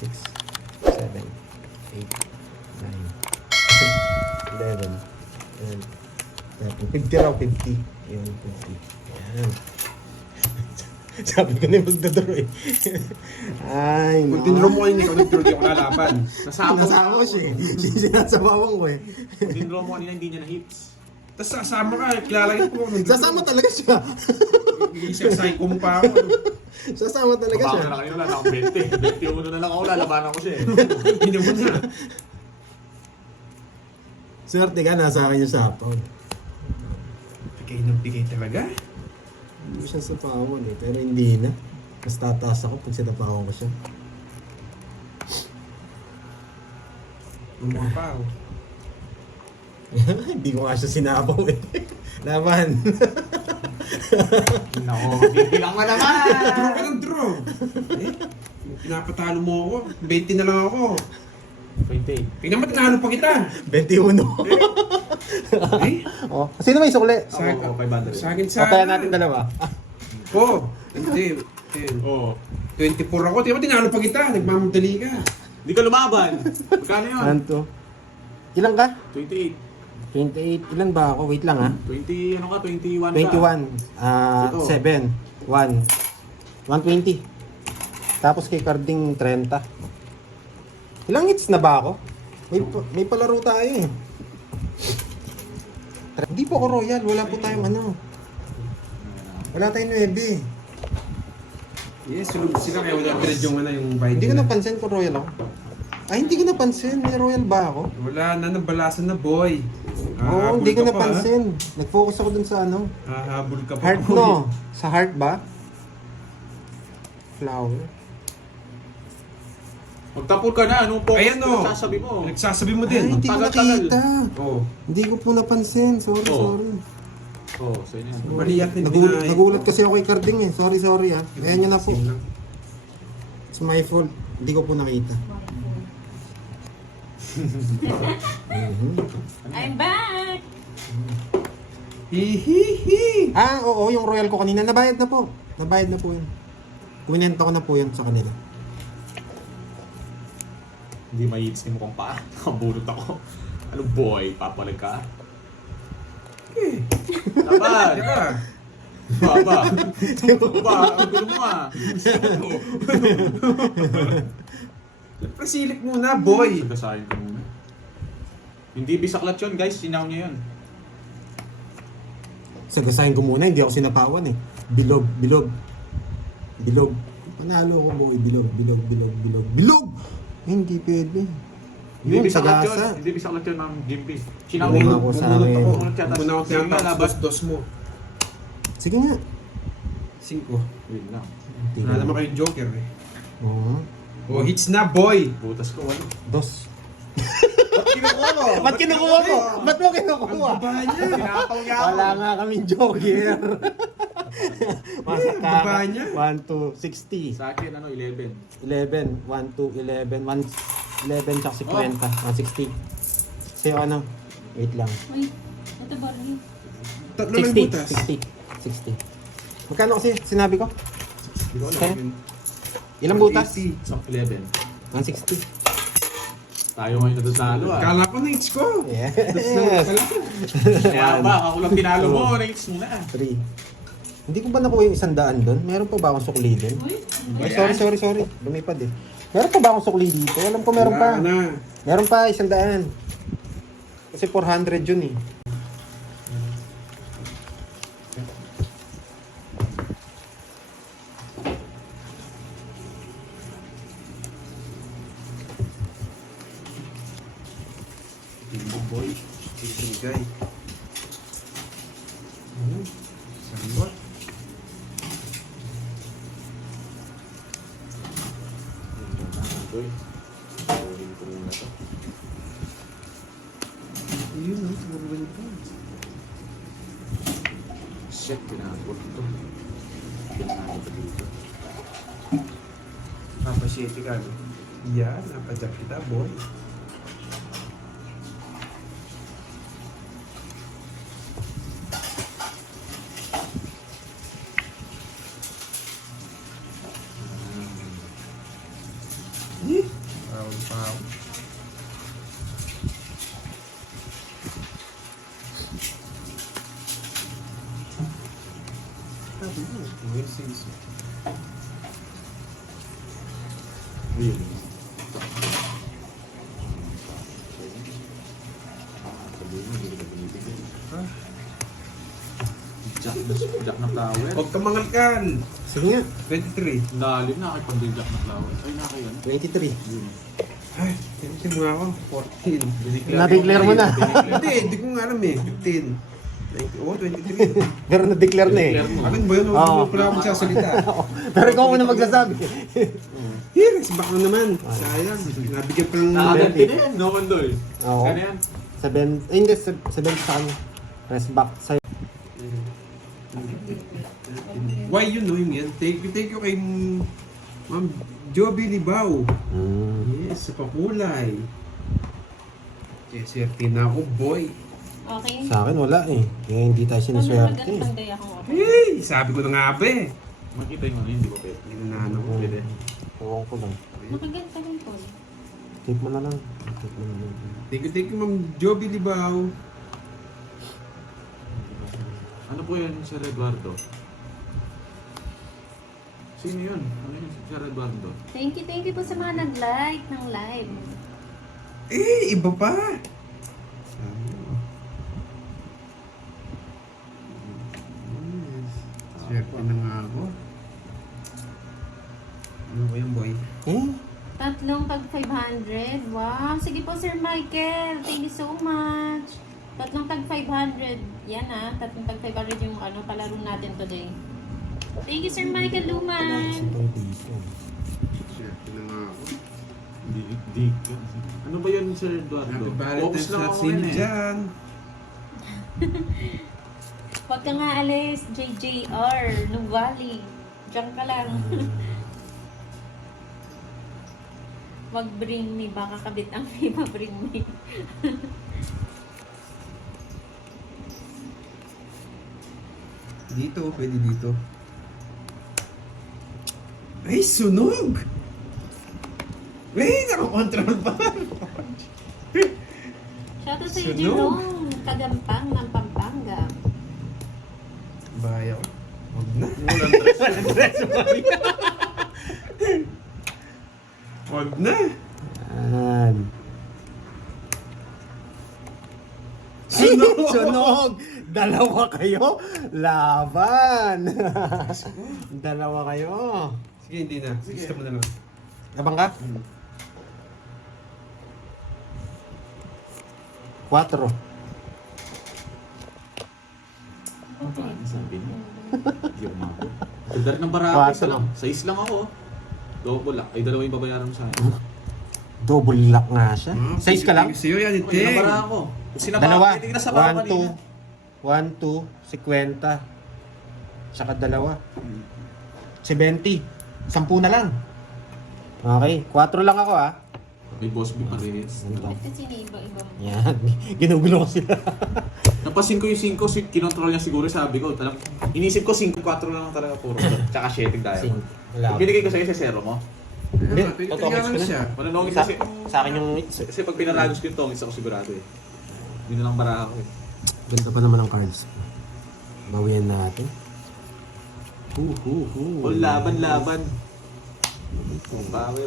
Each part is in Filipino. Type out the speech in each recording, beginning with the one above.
6, 7, 8, 9, 11, 12, 50 raw, 50. Yun, 50. Yan. Sabi ko na yung magdodoro eh. Ay, Kung tinuro mo kanina, ikaw nag-draw, di ako lalaban. Nasama ko siya eh. Sinasabawang ko eh. Kung tinuro mo kanina, hindi niya na-hits. Tapos sasama ka, kilalagay ko. Sasama talaga siya. Isa-psycho mo pa ako. Sasama talaga Baka siya. na kanina, wala na akong 20. 21 na lang ako, lalabanan ko siya eh. Hindi mo na. Swerte ka, nasa akin yung sapaw. Bigay ng bigay talaga. Hindi ko siya sapawan eh, pero hindi na. Mas tataas ako pag sinapawan ko siya. Umur pa ako. Hindi ko nga siya sinapaw eh. Laban. Nako, bibilang mo naman! Draw ka ng draw. Eh, pinapatalo mo ako. 20 na lang ako. 28. Tingnan mo, tinalo pa kita. 21. Eh, Oh, sino may sukli? Sa- Ako, 500. sa akin O, kaya natin dalawa. Oo. Hindi. Oo. 24 ako. Tingnan mo, tinalo pa kita. Nagmamadali ka. Hindi ka lumaban. Magkano yun? Anto. Ilan ka? 28. 28. Ilan ba ako? Wait lang ha. 20, ano ka? 21 ka? 21. Ito. 7. 1. 120. Tapos kay Carding 30. Ilang hits na ba ako? May palaro tayo eh. Hindi po ako royal. Wala po tayong ano. Wala tayong 9. Yes, sunod sila kaya wala pinad yung ano yung bite. Hindi ko napansin kung royal ako. Ay, hindi ko napansin. May royal ba ako? Wala na, nabalasan na boy. Oo, hindi ko Hahabol ka pa, napansin. Nag-focus ako dun sa ano. ha? Hahabol ka pa. Heart boy. mo. Sa heart ba? Flower. Magtapol ka na. Anong focus Ayan o. sasabi mo? Nagsasabi mo Ay, din. hindi ko Tagal-tagal. nakita. Oo. Hindi ko po napansin. Sorry, Oo. sorry. Oo, sa inyo. Mali yan. Nagulat kasi ako kay Carding eh. Sorry, sorry ah. Ayan nyo na po. It's my fault. Hindi ko po nakita. I'm back! Hihihi. Ah, oo, yung royal ko kanina. Nabayad na po. Nabayad na po yun. Kuminenta ko na po yun sa kanila. Hindi may-hits ni mukhang paa. Nakabulot ako. Ano boy? Papalag ka? Eh, Laban! tira. Baba! Baba! Ang gulo mo ah! Siyempre silip muna, boy. Pagkasahin ka muna. Hindi bisaklat yun guys. Sinaw niya yun. Sagasahin ko muna. Hindi ako sinapawan eh. Bilog, bilog. Bilog. Panalo ko boy. Bilog, bilog, bilog, bilog. Bilog! Eh, hindi pwede. Hindi Yun, bisaklat yun. sagasa. Hindi bisaklat yun ng Gimpy. Sinaw Oo, niya ako yun. sa akin. Bumunot ka. Muna ako Sige nga, tinatas, laban. dos mo. Sige nga. 5. Wait lang. Wala naman kayong joker eh. Oo. Oh, hits na, boy. Butas ko. Ano? Dos. Kinukuha mo! Ba't kinukuha mo? Ba't mo kinukuha? Baba niya. Pinakaw niya ako. Wala nga kaming joker. Masak ka. Baba niya. 1 to 60. Sa akin, ano, 11. 11. 1 to 11. 11 tsaka 50. 160. Sa'yo ano? Wait lang. Uy, ito ba rin? Tatlo lang 60. butas. 60. 60. Magkano kasi sinabi ko? Hindi ko alam. Kaya? Ilang butas? 80. So, 11. 160. Tayo ngayon natatalo ah. Kala ko na hits ko. Yes. Kaya ba, ako lang tinalo mo. Rates mo na. 3. Hindi ko ba nakuha yung 100 doon? Meron pa ba akong sukli doon? Uy, Ay, sorry. Lumipad eh. Meron pa ba akong sukli dito? Alam ko meron pa. Wala na. Meron pa, 100. Kasi 400 yun eh. Boy. Ibigay. Samba. Boy. Tawagin ko muna to. Yun, no? Siguro ko. Shit, pinakabot ito. Pinakabot dito. Papasiyete ka, no? Yan, napadyak kita, boy. Pawal. Jack na flower. Huwag kang mangalkal. Sige nga. 23. Lalim na kay pandi Jack na flower. Ay, nakayan. 23. Ay, tinsin mo ako. 14. Na-declare mo na. Hindi ko nga alam eh. 15. 23. Pero na-declare na eh. Akin ba yun? Oo. Huwag mo pala ako magsasalita. Pero ikaw muna magsasabi. Here, back na naman. Sayang. Nabigyan ka ng... Nakaganti na yan. No one doy. Oo. Kaya yan. 7, hindi, 7 sa kanya. Rest back sa'yo. Why you know him yan? Thank you kay Ma'am Joby Libao. Yes, sa pakulay. Yes, swerte na ako, boy. Okay. Sa akin wala eh. Kaya hindi tayo sinaswerte. Magandang day akong okay. Hey, sabi ko na nga ba eh. Makita yung ano, hindi ko pwede. Ginanano ko. Pwede. Ewan ko lang. Nakaganda rin po. Tip mo na lang. Tip mo na lang. Thank you Ma'am Joby Libao. Ano po yan, Sir Eduardo? Sino yun? Ano yun, Sir Eduardo? Thank you po sa mga nag-like ng live. Eh, iba pa. Swerte na nga ako. Ano ba yung boy? Eh? Tatlong tag 500. Wow. Sige po, Sir Michael. Thank you so much. Tatlong tag 500. Yan ah. Tatlong tag 500 yung ano, palaro natin today. Thank you, Sir Michael Luman. Swerte na nga ako. Di. Ano ba yun, Sir Eduardo? Happy Focus Valentine's lang sa ako sino ngayon eh. dyan. Huwag ka nga alis, JJR, Nuvali. Diyan ka lang. Wag bring me, baka kabit ang iba bring me. Dito, pwede dito. Ay, sunog! Ay, nakakontrol pa. Shoutout sa'yo, Sunog. Jerome, Kagampang ng Pampanga. Bahaya ko. Huwag na. Huwag na. Yan. Sunog! Sunog! Dalawa kayo? Laban! Dalawa kayo. Sige, hindi na. Gusto mo na lang. Abang ka? 4. Okay. Sabi niya. Hindi ako mako. Ganda rin ng barako. Quatro. Isa lang. Sa is lang ako. Double lock. Ay, dalawa yung babayaran mo sa akin. Double lock nga siya. Size ka lang? Gusto yun, yan, Ay, iting. ng barako. Kung sinabako, Dalawa. hindi ka na sa barako 1, 2. 1, 2. 50. Saka dalawa. 70. 10 na lang. Okay. 4 lang ako ah. May boss B parehas. Ano ba? Ba't kasi iba-iba mo? Yan. Ginugulo ko sila. Napasin ko yung 5, kinontrol niya siguro, sabi ko. Inisip ko 5-4 lang talaga puro. Tsaka 7 tayo. Wala. Binigay ko sa'yo sa zero mo. Hindi, Hindi, totoo ko na. siya. Mananongis Sa, kasi. sa akin yung... Kasi pag pinaragos ko yung tongis ako sigurado eh. Hindi na lang barako eh. Ganda pa naman ang cards ko. Bawian natin. O laban.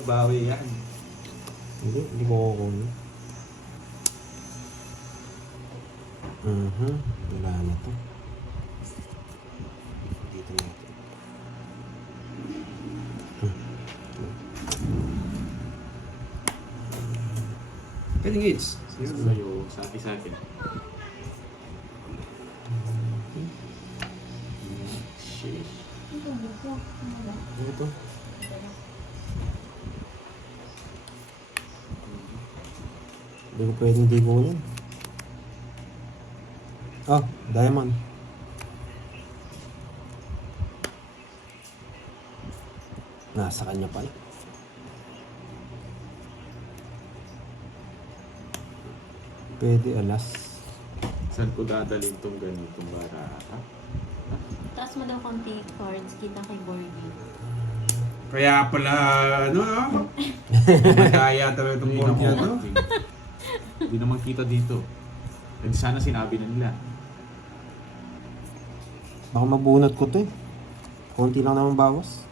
Bawi yan. Hindi ko kukunin. Wala na to. Dito natin. Kaling hits. Sa'yo, sa akin. Sheesh. Ito. Hindi ko pwedeng di kunin. Oh, diamond. Nasa kanya pala. Pwede alas. Saan ko dadalhin tong ganitong baraka? Taas mo daw konti cards, kita kay Borgie. Kaya pala, ano, Kaya talaga itong Hindi konti na to. naman, hindi naman kita dito. And sana sinabi na nila. Baka mabunot ko to eh. Konti lang naman bawas.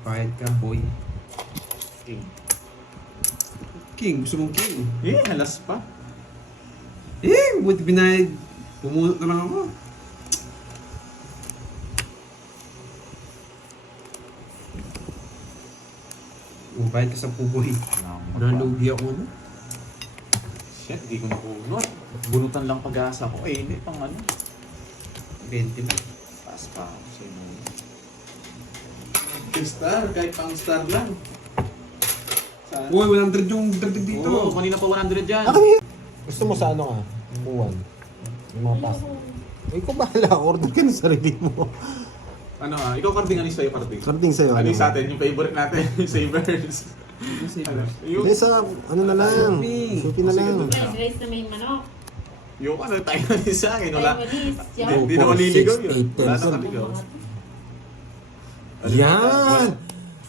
Bayad ka, boy. King. King, gusto mong king? Halas pa. Buti binayad. Pumunot na lang ako. Bayad ka sa puboy. Nalugi ako na. Shit, hindi ko nakunot. Bunutan lang pag-asa ko. Hindi pang ano. 20 na. Taas pa ako sa inyo. Star, kahit pang star lang. Saan? Uy, 100 yung dagdag dito. Oo, kanina pa 100 dyan. Gusto mo sa ano ka? Buwan. Yung mga pasta. Ikaw bahala. Order ka na sarili mo. Ano ikaw karding, ano yung sa'yo karding? Karding sa'yo. Ano yung sa atin? Yung favorite natin, yung Savers. Ano? Yung, Hindi sa ano na lang. Shopee. Shopee na lang. Fried rice na may manok. yung ano, tayo na sa akin. Wala. Taiwanese. Hindi na 4, maliligaw 6, yun. 8, Wala na 10. maligaw. Yan!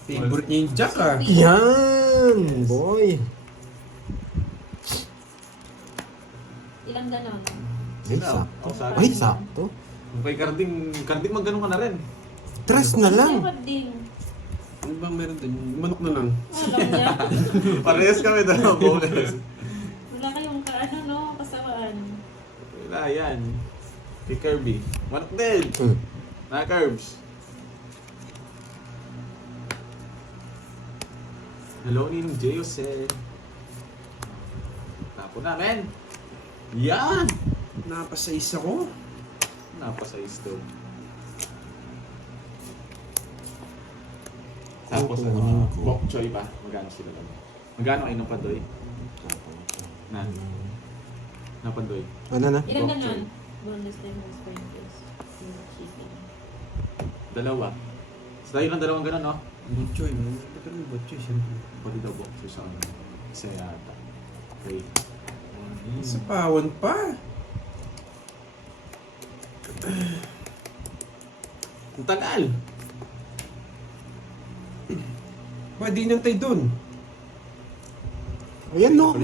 Favorite niya yung Jack ah. Yan! Boy! Ilang ganon? Ay, Sila, sakto. oh, sa akin. Ay, sakto. Kung kay karding magganong ka na rin. Tres na lang. Ding. Ano bang meron dun? Manok na lang. Alam niya. Parehas kami na, bonus. Wala kayong ano, no? Kasawaan. Wala yan. Kay Kirby. Manok din. Na Curbs. Hello, Ninong J. Jose. Tapo namin. Yan! Napasais ako. Napasayos to. Tapos ano, bok choy pa. Magkano sila lang? Magkano kayo ng padoy? Na? Na padoy? Ano na? Ilang Bok ganon? choy. Boneless lemon sprinkles. Chicken. Dalawa. So tayo lang dalawang ganun, no? Butchoy. Ba't yung butchoy? Siyempre. Pati daw bok choy sa ano. Isa yata. Okay. Sa pawan pa. Ang tagal! Pwede nantay dun. Ayan no.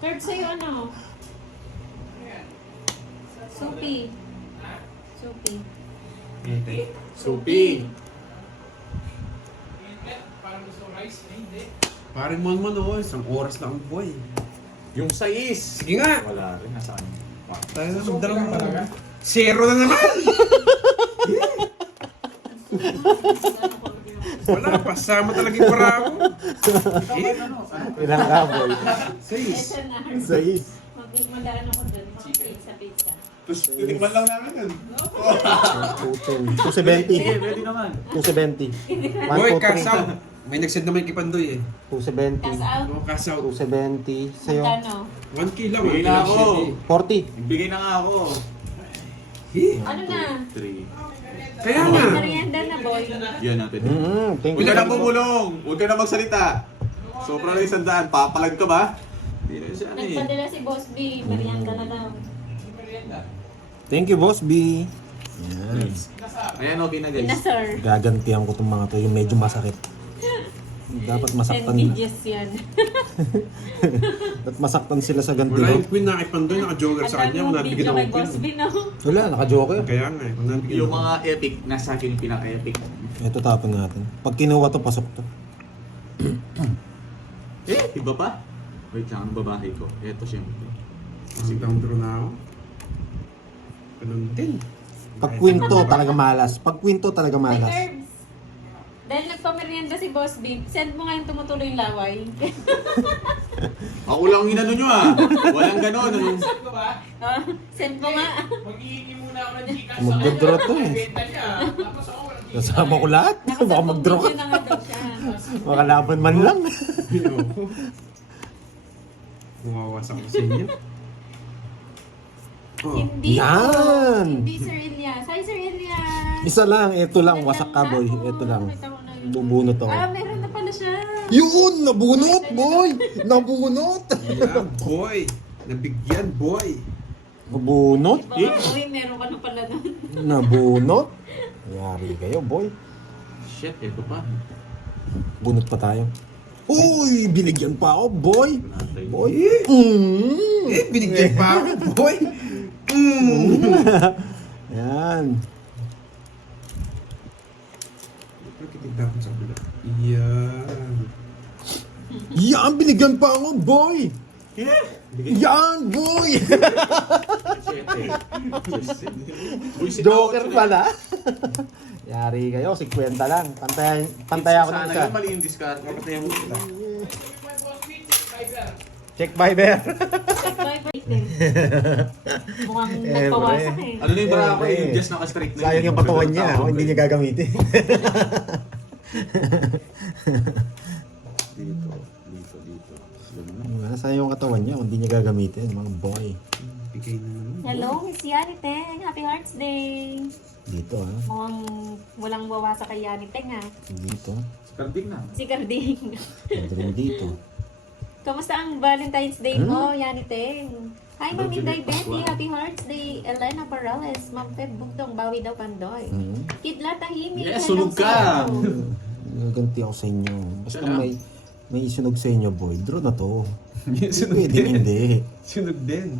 Third sa'yo ano? Soupy. Soupy. Supi! Pare mo oh. Isang oras lang ang boy. Yung sais! Sige nga. Wala rin. Nasaan? Tayo na magdalang talaga. Zero na naman. Wala, pasama talaga yung parako. Ilang ka, boy? Sais. Ito na. Sais. Mag-aan ako dun. Pizza. Tapos tinikman lang namin yun. 270. Sige, ready naman. 270. Boy, 1, 2, 3. cash out. May nag-send naman kay Pandoy eh. 270. Cash out. No, cash out. 270. Sa'yo. Magkano? 1K lang. Bigay na ako. 40. Bigay na nga ako. Ano na? 3. Kaya nga. Merienda na, boy. Yan natin. Thank Huwag you. ka na bumulong! Huwag ka na magsalita! Sobra na 100. Papalag ka ba? Hindi na siya ano eh. Nagpadala si Boss B. Merienda na daw. Thank you, Boss B. Yan. Ayan, okay na guys. Pinasar. Gagantihan ko itong mga to, yung medyo masakit. Dapat masaktan. Envious yan. Dapat masaktan sila sa ganti. Wala No? yung queen na kay Pandoy, naka-jogger sa kanya. Kung nabigyan video ako kay Boss B, queen. no? Wala, naka-joker. Kaya nga eh. Kung nabigyan Yung ako. mga epic, nasa akin yung pinaka-epic. Ito tapon natin. Pag kinuha to, pasok to. Iba pa? Wait lang, ang babae ko. Ito syempre. Kasi down draw na ako. Ganun din. Pag kwento, talaga malas. Pag kwento, talaga Ay, malas. Curbs. Dahil nagpamerienda si Boss B, send mo nga yung tumutuloy yung laway. Ako lang inano nyo ah. Walang ganon. Ah, send mo nga. Mag-draw to eh. Kasama ko lahat. Baka mag-draw ka. Video na nga daw siya. Makalaban man lang. Ayoko. Mawawasak ko sa inyo. Oh. Hindi po. Yan! Hindi Sir Elias. Hi Sir Elias. Isa lang, ito lang. Wasak ka, boy. Ito lang. Bubunot ako. Ah, meron na pala siya. Yun! Nabunot, boy! Nabunot! Yeah, boy. Nabigyan, boy. Nabunot? Baka uy, meron ka na pala nun. Nabunot? Yari kayo, boy. Shit, ito pa. Bunot pa tayo. Uy, binigyan pa ako, boy. Natay. Boy. Binigyan pa ako, boy. Yan. Tignan ko sa kabila. Yan. Yan, binigyan pa ako, boy. Yan, boy. Joker pala. Yari kayo, 50 lang. Pantay ako ng isa. Sana yun, mali yung discard. Papatayan mo sila. Check Viber. Bye-bye. Mukhang nagpawasak eh. Ano na yung bara ko yung just naka-straight na. Sayang yung katawan niya, hindi niya gagamitin. Dito. Sayang yung katawan niya, hindi niya gagamitin, mga boy. Bigay na naman. Hello, Miss Yani Teng. Happy Hearts Day. Dito, ha? Mukhang walang bawasak kay Yani Teng ha. Dito. Kardik na. Si Carding. Ito rin dito. Kamusta ang Valentine's Day mo, Yani Teng? Hi, Mami Day Betty. Happy Hearts Day. Elena Parales. Ma'am Feb Bugtong. Bawi daw Pandoy. Kidlat Tahimik. Yes, Hello sunog ka. sa'yo. Ganti ako sa inyo. Basta Siya lang. may sunog sa inyo, boy. Draw na to. Sunog Pwedeng din. hindi. Sunog din.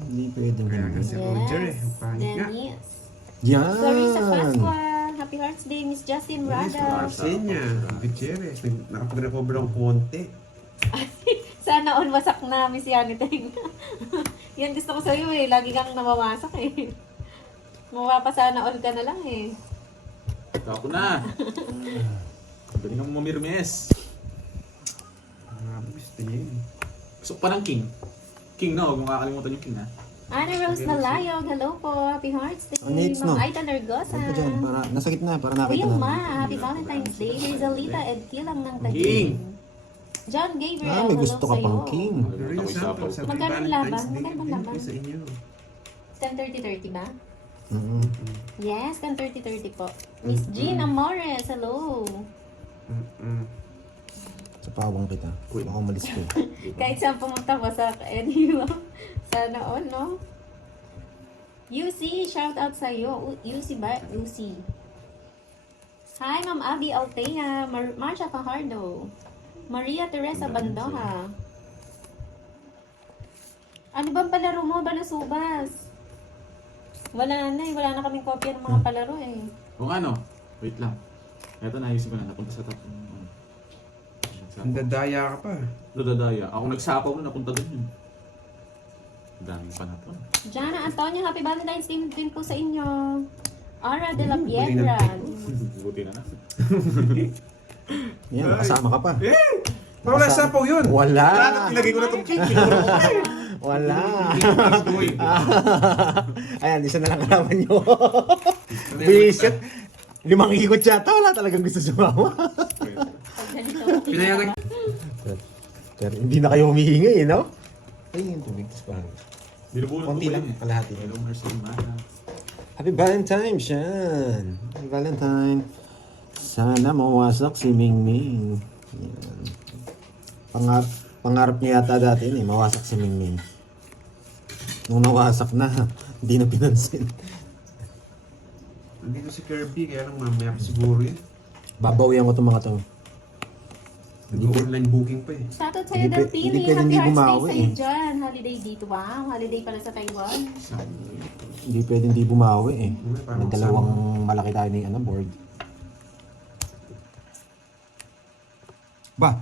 Hindi pwedeng Kaya hindi. kasi Roger eh. Ang pangit nga. Dennis. Yan! Clarissa Pascual. Happy Hearts Day, Miss Justin Yes, Rada. Arsenia. Gutierrez. Nakapag-recover ang konti. Sana all wasak na, Miss Yani Teng. Yan gusto ko sa'yo eh. Lagi kang nawawasak eh. Mapapasana all ka na lang eh. Ako na. Galing ng mamirmes. Gusto niya yun. Gusto ko pa ng king. King na, huwag mo kakalimutan yung king ha. Ana Rose Malayog, hello po. Happy Hearts Day. Ang needs, no? Ma'am Aita Nergosa. Ano pa dyan? Nasa gitna, para nakita Kuya namin. Ma, Happy Valentine's Day. Rizalita Ed Kilang ng King. Taguig. John Gabriel, May hello gusto ka sa'yo. pang king. Real Santos. Happy Magkano Valentine's laban? Day. Magkano Thank laban? you sa inyo. 10:30 ba? Mm-hmm. Yes, 10:30 po. Miss Jean Amores, hello. Sa pawang kita. Baka umalis ko. Kahit saan pumunta ko sa NU. Sana all, no? UC, shout out sa'yo. UC ba? UC. Hi, Ma'am Abby Altea. Marcia Fajardo. Maria Teresa Bandoha. Ano bang palaro mo? Balusubas. Wala na eh. Wala na kaming kopya ng mga palaro eh. Kung ano, wait lang. Ito naayusin ko na, napunta sa top. Ang dadaya ka pa. Dodadaya. Ako nagsapaw na, napunta dun yun. Daming panapon. Jana Antonio, Happy Valentine's Day din po sa inyo. Ara de la Piedra. Buti na na. Yan, nakasama ka pa. Wala sapaw yun. Wala! Ilagay ko na itong king. Wala! Ayan, isa na lang kalaman nyo. Bisit! 5 ikot yata, wala talagang gusto sumama. Pinayagan. Pero hindi na kayo humihingi, no? Ay, yung tubig. Tapos parang, Binubunod konti lang, kalahati. Hello, Mercy Mana. Happy Valentine, Sean! Happy Valentine! Sana mawasak si Mingming. Yan. Pangarap niya yata dati yun eh, mawasak si Mingming. Nung nawasak na, hindi na pinansin. Nandito si Kirby, kaya lang mamaya pa siguro yun. Babawian ko itong mga to. Nag-online booking pa eh. Shoutout sa'yo, Hindi Delphine. pwede Happy hindi Hearts Day bumawi sa'yo eh. dyan. Holiday dito ba? Holiday pala sa Taiwan. Hindi pwedeng di bumawi eh. Parang May dalawang malaki tayo ng board. Ba?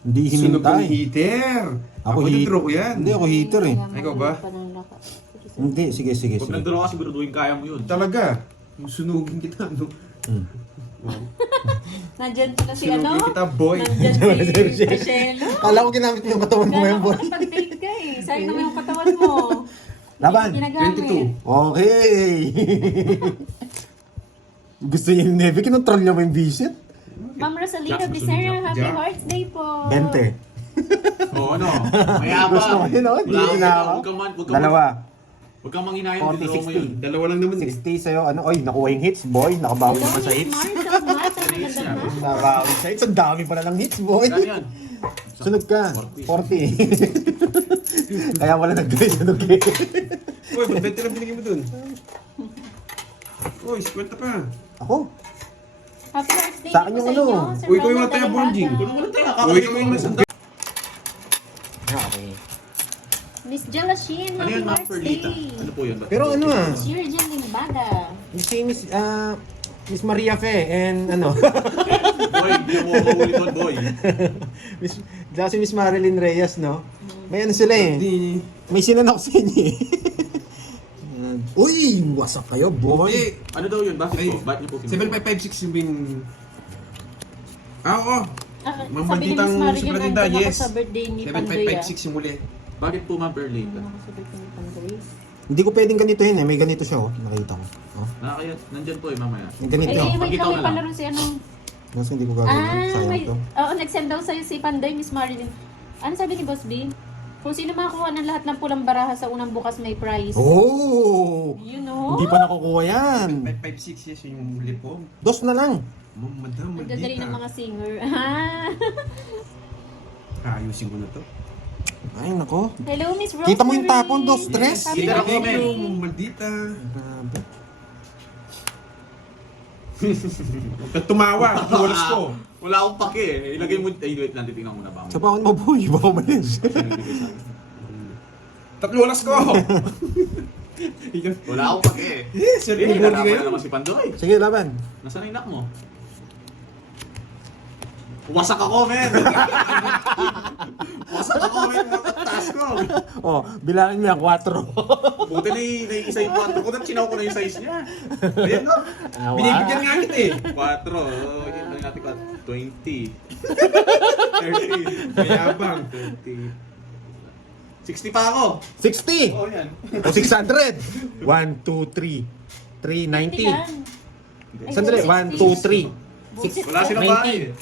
Hindi Sunog ang hinintay. heater. Ako draw ko yan. Hindi ako heater eh. Ay, ikaw ba? Hindi, sige. Pag nag-draw ka, siguraduhin kaya mo yun. Talaga. Yung sunugin kita, no? Nandyan pa si ano? Sunugin kita, boy. Nandyan si Michelle. Kala ko ginamit mo yung katawan mo ngayon, boy. Pag-take ka eh. Sayang naman yung katawan mo. Laban! Hindi ginagamit. 22. Okay! Gusto niya yung Neve, kinontrol niya mo yung visit? Ma'am Rosalina Jack, Becerra, Happy Jack. Hearts Day po. 20. Oo, ano? Mayabang. Gusto ko yun, no? Hindi Wala, kinakaw. Dalawa. Dalawa. Huwag kang manghinayang, 40, withdraw mo yun. 60. Dalawa lang naman eh. 60 sa'yo, ano? Oy, nakuha yung hits, boy. Nakabawi naman sa hits. Marcel Mata, magandang hapon. Nakabawi sa hits. Ang dami pala ng hits, boy. Saan yan? Sunog ka. 40. Kaya wala nag-drive sunog eh. Uy, ba't 20 lang binigay mo dun? Uy, 50 pa. Ako? Happy birthday Sa akin po yung sa ano. inyo, Sir Uy, ikaw yung Ronald tayo, Bonjing. Dalawaga. Kuno mo lang tayo. O, ikaw yung nasa Okay. Miss Jelashin, Ano happy yun, Ma'am Perlita? birthday. Ano po yun? Pero ano ah, Miss Yurjan Limbaga. si Miss Maria Fe and ano, Boy, hindi mo maulit doon, boy. si Miss Marilyn Reyes, no? May ano sila eh. Di. May sinanok sa inyo eh. Uy, wasak kayo, boy. Hindi. Ano daw yun? Bakit Ay, po? Bakit niyo po kinuha? 7556 yung bin... Oo. Ma'am Sabi ni Miss Malditang Marilyn, Supladita, nandun ako yes. sa birthday ni Pandoy. 7556 yung muli. Bakit po, Ma'am Perlita? Nandun ako sa birthday ni Pandoy. Hindi ko pwedeng ganito yun eh. May ganito siya oh. Nakita ko. Oh, Nakakaya, nandyan po eh, mamaya. may ganito. Eh, Pag wait ikaw lang, may na lang. palaro si ano. Mas hindi ko gagawin. Sayang May, to. oo, nag-send daw sa'yo si Pandoy, Miss Marilyn. Ano sabi ni Boss B? Kung sino makakuha ng lahat ng pulang baraha sa unang bukas may prize. Oh! You know? Hindi pa nakukuha yan. 556 yes yung muli po. Dos na lang. Ma'am, madam, Nagdadali ng Maldita. mga singer. Ayusin ko na to. Ay, nako. Hello, Miss Rosemary. Kita mo yung tapon, dos, tres? Happy Kita Thank birthday. you, Ma'am Maldita. Grabe. Huwag kang tumawa. Walas ko. Wala akong pake eh. Ilagay mo, ay wait lang, titignan ko na ba? Sa paon mo, boy. Baka malis. Tatlo walas ko. Wala akong pake eh. Yes, sir. Eh, Bumuli nalaman kayo. na naman si Pandoy. Sige, laban. Nasaan yung inak mo? Wasak ako, men! Wasak ako, men! Taas ko! Oh, bilangin mo yan, 4. Buti na isa yung 4 ko, sinaw ko na yung size niya. Ayan no? Binibigyan nga kita eh. 4. Ano natin ka? 20. 30. Mayabang. 20. 60 pa ako! 60. Oo, yan. O 600. 1, 2, 3. 390. Sandali, 1, 2, 3. Wala silang bahay eh.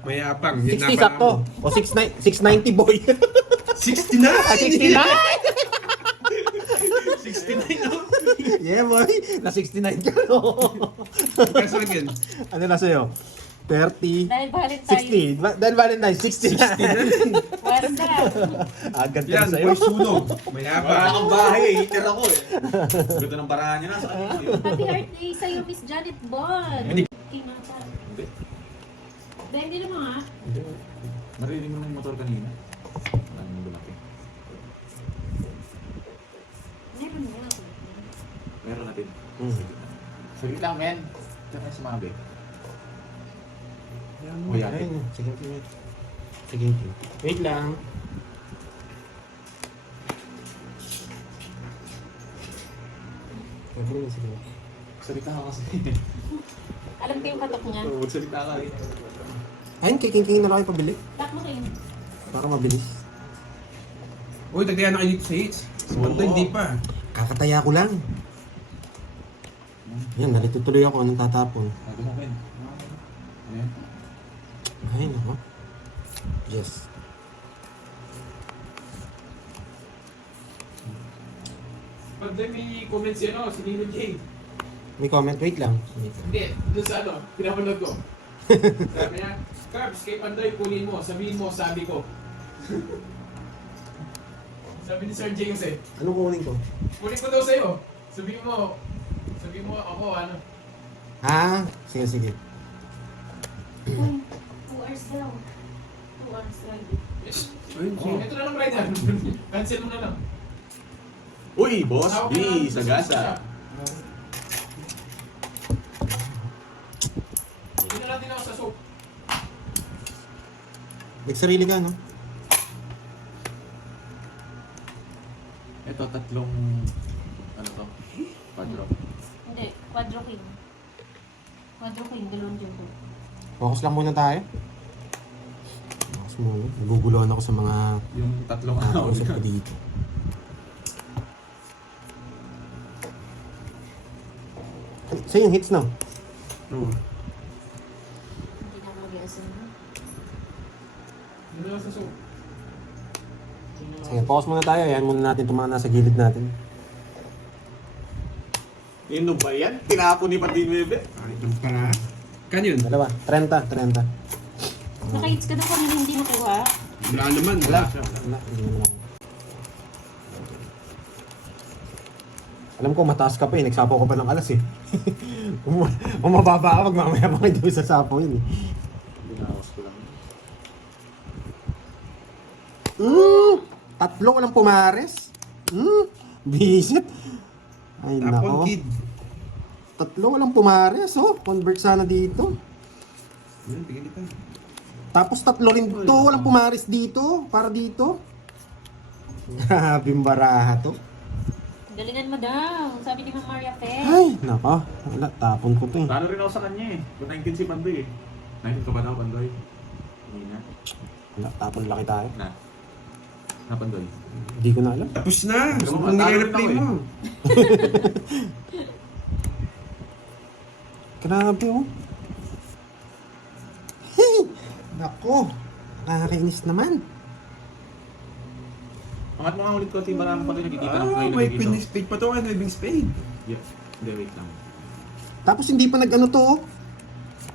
Mayabang. Yan 60 napala sakto. mo. O 690 boy. 69! 69! 69 no? Yeah boy. Na 69 ka no. Kasi again. Ano na sa'yo? 30. Dahil Valentine's. 60. Dahil Valentine's, 60. Wasta. Agad ka Yan, na sa'yo. boy sunog. Wala Mayabang. akong bahay eh. Heater ako eh. Ganda ng barahan niya na. Sa kanila yun. Happy birthday sa'yo, Miss Janet Bond. Hindi. Kinata. Hindi. Dahil hindi naman ha. Narinig mo na yung motor kanina. Wala nang lumaki. Meron nga. Meron natin. Mhm. Saglit lang, men. Diyan kayo sumabi. O yan. Ayun, sige, sige. Sige, sige. Wait lang. Sige, sige. Salita ka kasi. Alam ko yung katok niya. Magsalita ka rin. Ayun, kiking-king na lang kayo pabili. Tak mo kayo. Para mabilis. Uy, tagdayan na kayo dito sa hits. Si Pandoy, hindi pa. Kakataya ko lang. Yan, nalitutuloy ako. Anong tatapon? Sabi mo, men. Ayan. Ay, nako. Yes. Pandoy, may comment si ano, si Nino J. May comment? Wait lang. Hindi, doon sa ano, pinapanood ko. Sabi niya, Carbs, kay Pandoy, kunin mo, sabihin mo, sabi ko. Sabi ni Sir J kasi, Anong kunin ko? kunin ko daw sa'yo. Sabihin mo ako, ano. Ah, sige, sige. 2 hours daw. 2 hours driving. Yes. Ayun, Oh, ito na lang, Brian. Cancel mo na lang. Uy, Boss Tawag B, ka na, sagasa. Hindi na natin ako sa soap. Nagsarili ka, no? Ito, tatlong, ano to? Quadro. Hindi, quadro king. Quadro king, dalawang jumbo. Focus lang muna tayo. Focus muna. Naguguluhan ako sa mga Yung tatlong nakausap ko dito. Sa'yo yung hits, no? Oo. Hindi na ako mag-iasal. Hindi na lang sa soap. Sige, focus muna tayo. Ayan muna natin itong mga nasa gilid natin. Ano ba yan? Tinapon ni Patin Bebe. Ay, yung para. Kan yun? Dalawa. 30, 30. Naka-hits ka na kung ano hindi nakuha. Wala naman. Wala. Wala. Hindi naman ako. Alam ko, mataas ka pa eh. Nagsapaw ka pa ng alas eh. Kung mababa ako, mamaya pa hindi ko sasapuin eh. Binawas ko lang. Tatlo walang pumares. Bisit. Ay Tapon nako. kid. Tatlo walang pumares, oh. Convert sana dito. Yan, tingin ito. Tapos tatlo rin dito, walang pumares dito. Para dito. Grabing baraha to. Galingan mo daw. Sabi ni Ma'am Maria Fe. Ay, nako. Wala, tapon ko to eh. Talo rin ako sa kanya eh. Kung 19 si Pandoy eh. 19 ka ba daw, Pandoy? Hindi na. Wala, tapon laki tayo. Na Pandoy. Hindi ko na alam. Tapos na. Gusto Talo mong rin nire-replay ako eh. mo. Grabe oh. Hey! Nako. Nakakainis naman. Angat mo nga ulit ko, marami pa rin nakikita ng Ah, ngayon may nakikita. queen spade pa to. Ano, ibig spade. Yeah. Hindi, wait lang. Tapos hindi pa nag-ano to oh.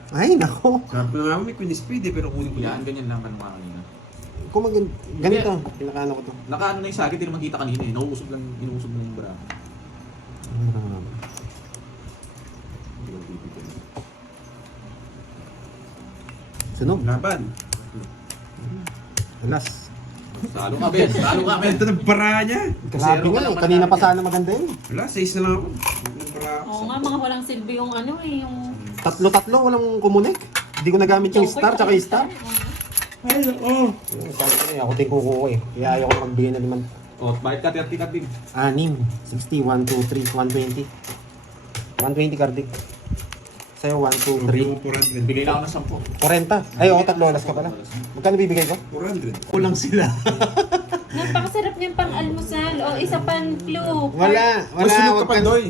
Ay, nako. Sabi ko na nga may queen spade eh, pero kunin ko Yan, ganyan lang kanina kanina. Kung ganito, pinakaano ko to. Nakaano na yung sakit, hindi naman kita kanina eh. Nauusog lang, inuusog lang yung bra. Hindi ko bibigyan. Sunog. laban. Alas. Talo ka, Ben. Talo ka, Ben. Ito na bara niya. Grabe Zero nga ka eh. naman Kanina pa namin. sana maganda yun. Wala, 6 na lang ako. Bara ako. Oo nga, mga walang silbi yung ano eh. Yung Tatlo, walang kumunik. Hindi ko nagamit yung star tsaka yung star. Ay, oo. Sabi ko eh, ako din kukuha eh. Kaya ayaw ko magbigay na 5. Oh, bakit ka 30 ka din? 6, 60, 1, 2, 3, 120. 120 kardik. Sa'yo, 1, 2, Sabi ko 400. Bigay lang ako ng 10. 3. 40. Ay, oo, tatlo oras ka pala. Magkano bibigay ko? 400. Kulang sila. napakasarap niyang pang-almusal. O isa pang clue. Wala. Wala, sunod ka wag pa, ka- Doy.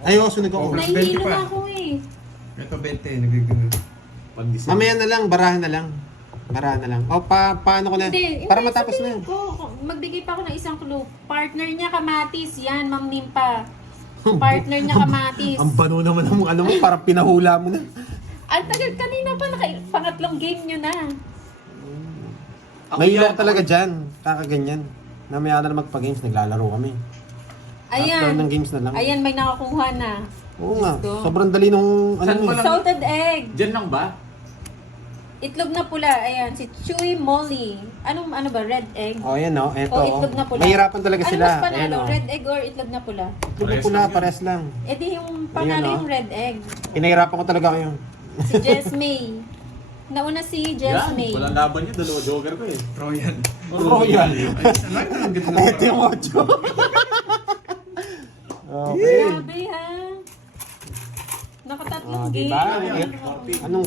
Ay, oo, sunod ako. Okay. Nahihilo 20 pa. na ako eh. Ito 20, nagiging. Pag-discount. Mamaya na lang, barahan na lang. Barahan na lang. O, paano ko na? Hindi, Para hindi, matapos na. sabihin ko, magbigay pa ako ng isang clue. Partner niya kamatis. Yan, Ma'am Nimpa. Partner niya kamatis. Ang bano naman ng ano mo, parang pinahula mo na. Ang tagal kanina pa, pangatlong game niyo na. Ako May yan, ilok talaga dyan. Kakaganyan. Namaya na magpa-games, naglalaro kami. After Ayan. ng games na lang. Ayan, may nakakuha na. Oo nga. Gusto. Sobrang dali nung ano Saan mo. pa lang? Salted egg. Diyan lang ba? Itlog na pula. Ayan, si Chewy Molly. Ano ba? Red egg? Oh, yan o. Eto. O itlog na pula. Mahirapan talaga ano sila. mas panalo? Ayan, oh. Red egg or itlog na pula? Itlog na pula, pares lang. E di yung panalo Ayan, oh. yung red egg. Pinahirapan ko talaga kayo. Si Jess May. Nauna si Jess Yan. May. Walang laban niya. Dalawa joker ko eh. Royal. Royal. Ay, salay na. Ang ganda ng Ito yung 8. Okay. Grabe ha. Nakatatlong Oh, game. diba? Ano? Anong